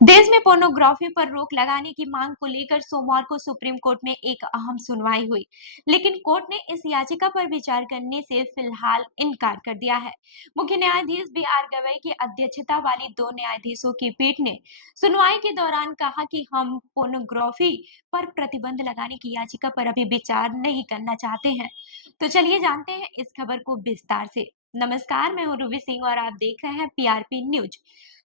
देश में पोर्नोग्राफी पर रोक लगाने की मांग को लेकर सोमवार को सुप्रीम कोर्ट में एक अहम सुनवाई हुई, लेकिन कोर्ट ने इस याचिका पर विचार करने से फिलहाल इनकार कर दिया है। मुख्य न्यायाधीश बी आर गवई की अध्यक्षता वाली दो न्यायाधीशों की पीठ ने सुनवाई के दौरान कहा कि हम पोर्नोग्राफी पर प्रतिबंध लगाने की याचिका पर अभी विचार नहीं करना चाहते हैं। तो चलिए जानते हैं इस खबर को विस्तार से। नमस्कार, मैं हूँ रूबी सिंह और आप देख रहे हैं पीआरपी न्यूज।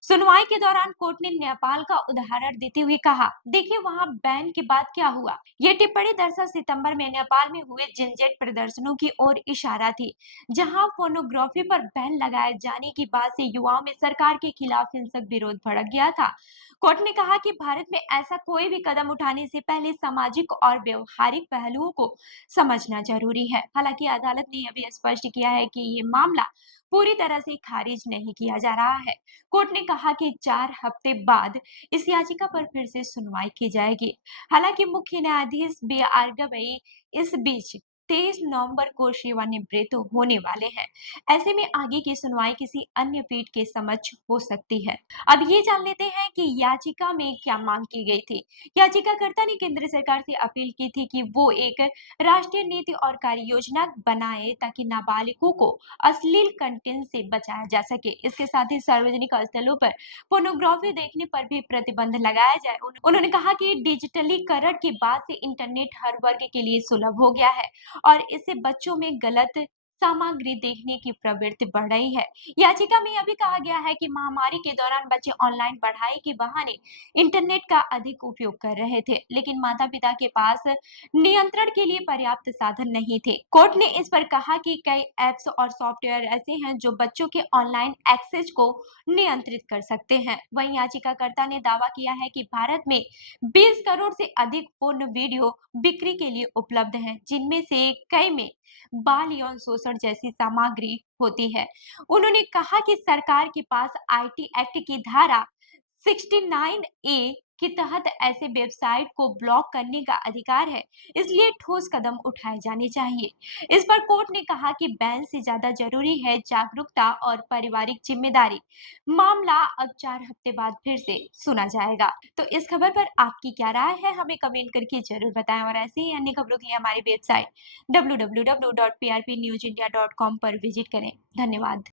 सुनवाई के दौरान कोर्ट ने नेपाल का उदाहरण देते हुए कहा, देखिए वहां बैन के बाद क्या हुआ। ये टिप्पणी दरअसल सितंबर में नेपाल में हुए जिनजेट प्रदर्शनों की ओर इशारा थी, जहां पोर्नोग्राफी पर बैन लगाए जाने की बात से युवाओं में सरकार के खिलाफ हिंसक विरोध भड़क गया था। कोर्ट ने कहा कि भारत में ऐसा कोई भी कदम उठाने से पहले सामाजिक और व्यवहारिक पहलुओं को समझना जरूरी है। हालांकि अदालत ने यह भी स्पष्ट किया है कि ये मामला पूरी तरह से खारिज नहीं किया जा रहा है। कोर्ट ने कहा कि 4 हफ्ते बाद इस याचिका पर फिर से सुनवाई की जाएगी। हालांकि मुख्य न्यायाधीश बी आर गवई इस बीच 23 नवंबर को सेवानिवृत्त होने वाले हैं। ऐसे में आगे की सुनवाई किसी अन्य पीठ के समक्ष हो सकती है। अब ये जान लेते हैं कि याचिका में क्या मांग की गई थी। याचिकाकर्ता ने केंद्र सरकार से अपील की थी कि वो एक राष्ट्रीय नीति और कार्य योजना बनाए ताकि नाबालिगों को अश्लील कंटेंट से बचाया जा सके। इसके साथ ही सार्वजनिक स्थलों पर पोर्नोग्राफी देखने पर भी प्रतिबंध लगाया जाए। उन्होंने कहा कि डिजिटलीकरण के बाद से इंटरनेट हर वर्ग के लिए सुलभ हो गया है और इससे बच्चों में गलत सामग्री देखने की प्रवृत्ति बढ़ रही है। याचिका में यह भी कहा गया है कि महामारी के दौरान बच्चे ऑनलाइन पढ़ाई के बहाने इंटरनेट का अधिक उपयोग कर रहे थे, लेकिन माता-पिता के पास नियंत्रण के लिए पर्याप्त साधन नहीं थे। कोर्ट ने इस पर कहा कि कई ऐप्स और सॉफ्टवेयर ऐसे हैं जो बच्चों के ऑनलाइन एक्सेस को नियंत्रित कर सकते हैं। वहीं याचिकाकर्ता ने दावा किया है कि भारत में 20 करोड़ से अधिक पूर्ण वीडियो बिक्री के लिए उपलब्ध हैं, जिनमें से कई में बाल यौन शोषण जैसी सामग्री होती है। उन्होंने कहा कि सरकार के पास आईटी एक्ट की धारा 69 ए के तहत ऐसे वेबसाइट को ब्लॉक करने का अधिकार है, इसलिए ठोस कदम उठाए जाने चाहिए। इस पर कोर्ट ने कहा कि बैन से ज्यादा जरूरी है जागरूकता और पारिवारिक जिम्मेदारी। मामला अब 4 हफ्ते बाद फिर से सुना जाएगा। तो इस खबर पर आपकी क्या राय है, हमें कमेंट करके जरूर बताएं और ऐसे ही अन्य खबरों के लिए हमारी वेबसाइट www.prpnewsindia.com पर विजिट करें। धन्यवाद।